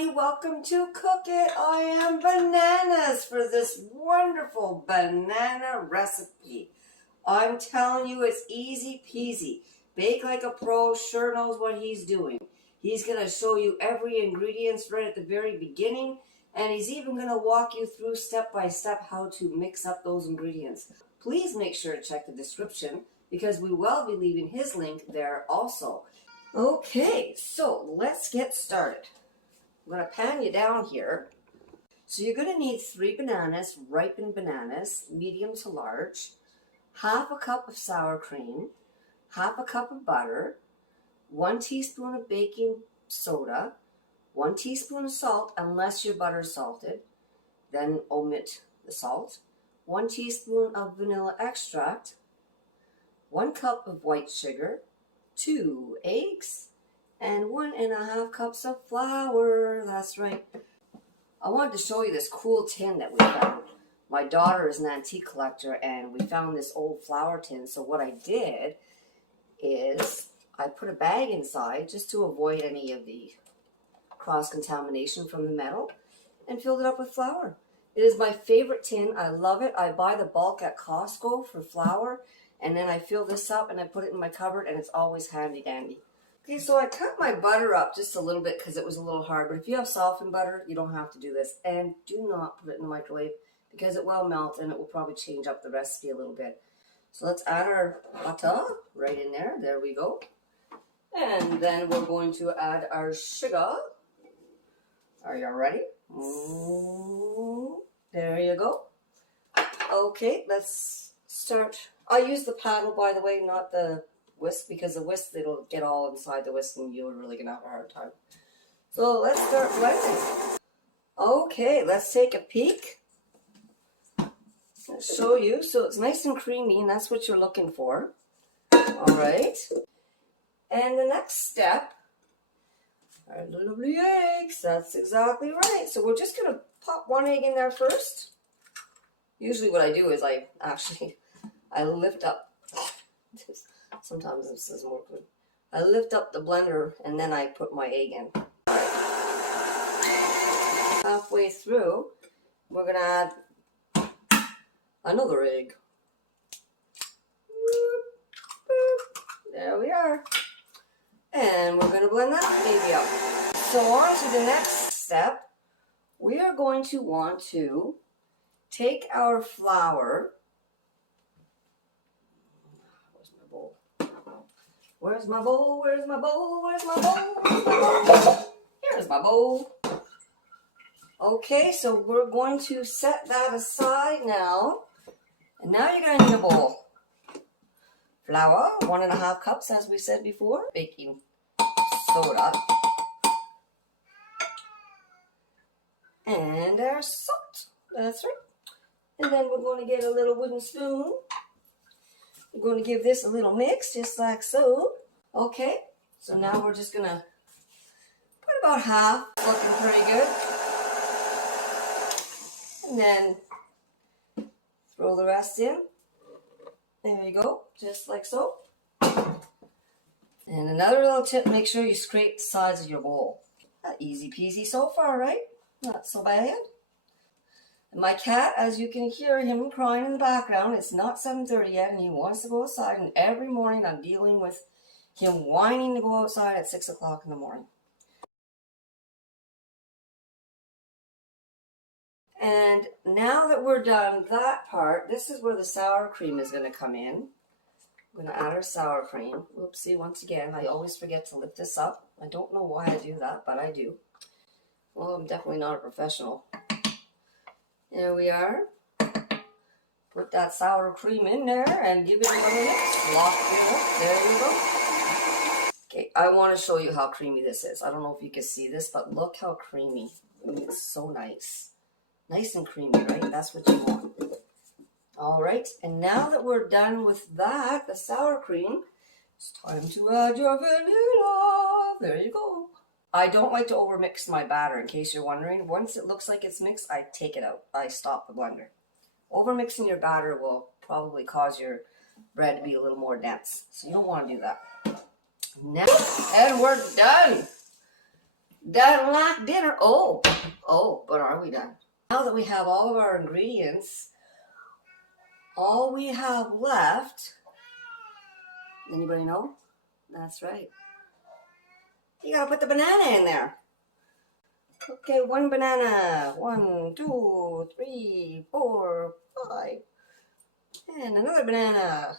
everybody, welcome to Cook It. I am Bananas for this wonderful banana recipe. I'm telling you, it's easy peasy. Bake like a pro, sure knows what he's doing. He's going to show you every ingredient right at the very beginning, and he's even going to walk you through step by step how to mix up those ingredients. Please make sure to check the description because we will be leaving his link there also. Okay, so let's get started. I'm going to pan you down here. So you're going to need 3 bananas, ripened bananas, medium to large, half a cup of sour cream, half a cup of butter, 1 teaspoon of baking soda, 1 teaspoon of salt unless your butter is salted, then omit the salt, 1 teaspoon of vanilla extract, 1 cup of white sugar, 2 eggs, and 1.5 cups of flour. That's right. I wanted to show you this cool tin that we found. My daughter is an antique collector and we found this old flour tin. So what I did is I put a bag inside just to avoid any of the cross-contamination from the metal and filled it up with flour. It is my favorite tin. I love it. I buy the bulk at Costco for flour. And then I fill this up and I put it in my cupboard and it's always handy dandy. Okay, so I cut my butter up just a little bit because it was a little hard. But if you have softened butter, you don't have to do this. And do not put it in the microwave because it will melt and it will probably change up the recipe a little bit. So let's add our butter right in there. There we go. And then we're going to add our sugar. Are you ready? There you go. Okay, let's start. I use the paddle, by the way, not the whisk, because the whisk, it'll get all inside the whisk and you're really going to have a hard time. So let's start blending. Okay, let's take a peek. I'll show you. So it's nice and creamy, and that's what you're looking for. All right. And the next step are lovely eggs. That's exactly right. So we're just going to pop 1 egg in there first. Usually what I do is I lift up, sometimes this doesn't work good. I lift up the blender and then I put my egg in. Halfway through, we're going to add another egg. There we are. And we're going to blend that baby up. So on to the next step, we are going to want to take our flour. Where's my bowl? Where's my bowl? Where's my bowl? Where's my bowl? Here's my bowl. Okay, so we're going to set that aside now. And now you're going to need a bowl. Flour, 1.5 cups as we said before. Baking soda. And our salt. That's right. And then we're going to get a little wooden spoon. We're going to give this a little mix, just like so. Okay, so now we're just going to put about half, looking pretty good. And then throw the rest in. There you go, just like so. And another little tip, make sure you scrape the sides of your bowl. Easy peasy so far, right? Not so bad. And my cat, as you can hear him crying in the background, it's not 7:30 yet and he wants to go outside, and every morning I'm dealing with him whining to go outside at 6 o'clock in the morning. And now that we're done that part, this is where the sour cream is going to come in. I'm going to add our sour cream. Oopsie, once again, I always forget to lift this up. I don't know why I do that, but I do. Well, I'm definitely not a professional. There we are. Put that sour cream in there and give it another mix. Lock it up. There you go. Okay, I want to show you how creamy this is. I don't know if you can see this, but look how creamy. It's so nice. Nice and creamy, right? That's what you want. All right, and now that we're done with that, the sour cream, it's time to add your vanilla. There you go. I don't like to overmix my batter, in case you're wondering. Once it looks like it's mixed, I take it out. I stop the blender. Overmixing your batter will probably cause your bread to be a little more dense, so you don't want to do that. Now, and we're done. Done like dinner. Oh, but are we done? Now that we have all of our ingredients, all we have left, anybody know? That's right. You gotta put the banana in there. Okay, one banana. 1, 2, 3, 4, 5. And another banana.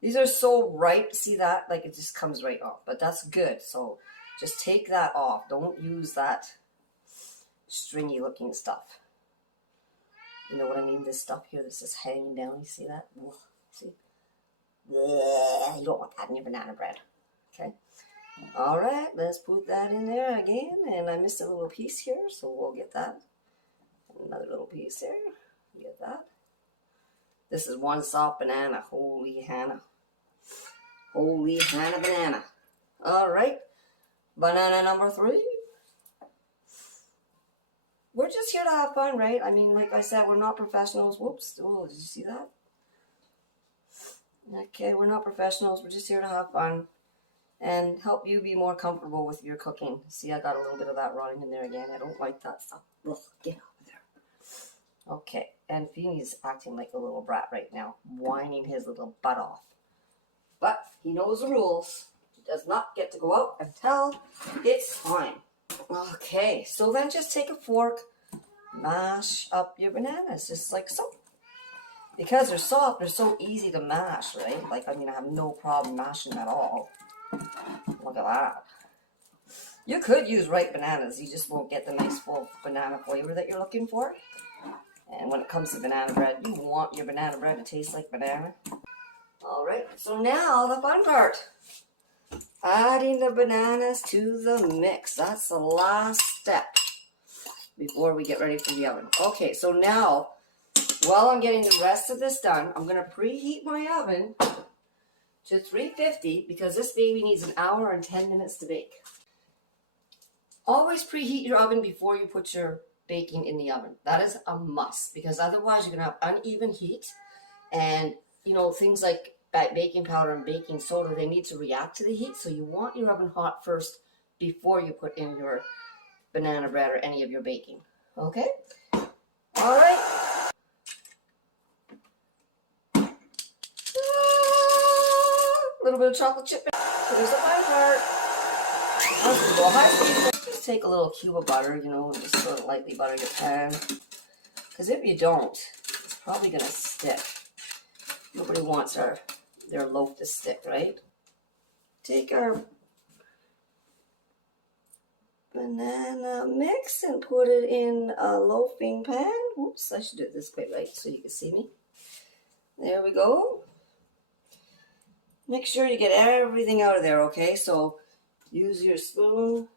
These are so ripe. See that? Like it just comes right off. But that's good. So just take that off. Don't use that stringy looking stuff. You know what I mean? This stuff here that's just hanging down. You see that? See? You don't want that in your banana bread. Okay? All right, let's put that in there again. And I missed a little piece here, so we'll get that. Another little piece there. Get that. This is one soft banana. Holy Hannah. Holy Hannah banana. All right. Banana number 3. We're just here to have fun, right? I mean, like I said, we're not professionals. Whoops. Oh, did you see that? Okay, we're not professionals. We're just here to have fun and help you be more comfortable with your cooking. See, I got a little bit of that running in there again. I don't like that stuff. Ugh, get out of there. Okay, and Feeney's acting like a little brat right now, whining his little butt off. But he knows the rules. He does not get to go out until it's time. Okay, so then just take a fork, mash up your bananas, just like so. Because they're soft, they're so easy to mash, right? Like, I mean, I have no problem mashing them at all. Look at that. You could use ripe bananas. You just won't get the nice full banana flavor that you're looking for. And when it comes to banana bread, you want your banana bread to taste like banana. All right, so now the fun part. Adding the bananas to the mix. That's the last step before we get ready for the oven. Okay, so now, while I'm getting the rest of this done, I'm going to preheat my oven to 350 because this baby needs 1 hour and 10 minutes to bake. Always preheat your oven before you put your baking in the oven. That is a must because otherwise you're going to have uneven heat and, you know, things like baking powder and baking soda, they need to react to the heat. So you want your oven hot first before you put in your banana bread or any of your baking. Okay? All right. A little bit of chocolate chip. So there's the fun part. Just take a little cube of butter, you know, and just sort of lightly butter your pan. Because if you don't, it's probably going to stick. Nobody wants their loaf to stick, right? Take our banana mix and put it in a loafing pan. Oops, I should do it this way, right, so you can see me. There we go. Make sure you get everything out of there, okay? So use your spoon.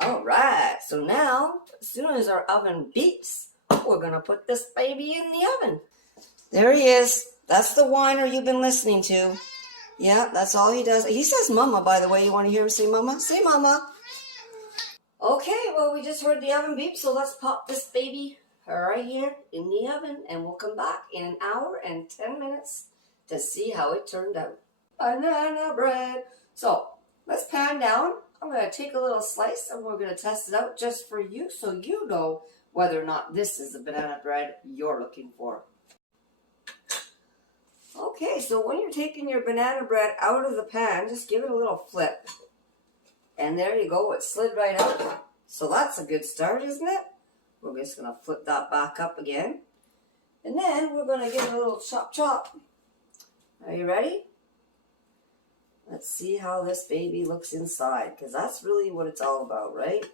All right, so now, as soon as our oven beeps, we're gonna put this baby in the oven. There he is. That's the whiner you've been listening to. Yeah, that's all he does. He says mama, by the way. You want to hear him say mama? Say mama. Okay, well, we just heard the oven beep, so let's pop this baby right here in the oven, and we'll come back in 1 hour and 10 minutes to see how it turned out. Banana bread. So, let's pan down. I'm going to take a little slice, and we're going to test it out just for you, so you know whether or not this is the banana bread you're looking for. Okay, so when you're taking your banana bread out of the pan, just give it a little flip. And there you go, it slid right out. So that's a good start, isn't it? We're just going to flip that back up again. And then we're going to give it a little chop chop. Are you ready? Let's see how this baby looks inside, because that's really what it's all about, right?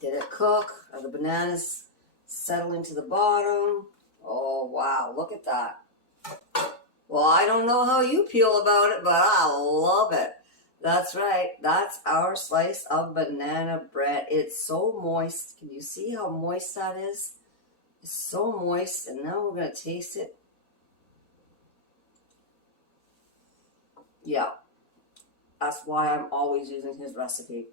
Did it cook? Are the bananas settling to the bottom? Oh, wow, look at that. Well, I don't know how you feel about it, but I love it. That's right. That's our slice of banana bread. It's so moist. Can you see how moist that is? It's so moist. And now we're going to taste it. Yeah. That's why I'm always using his recipe.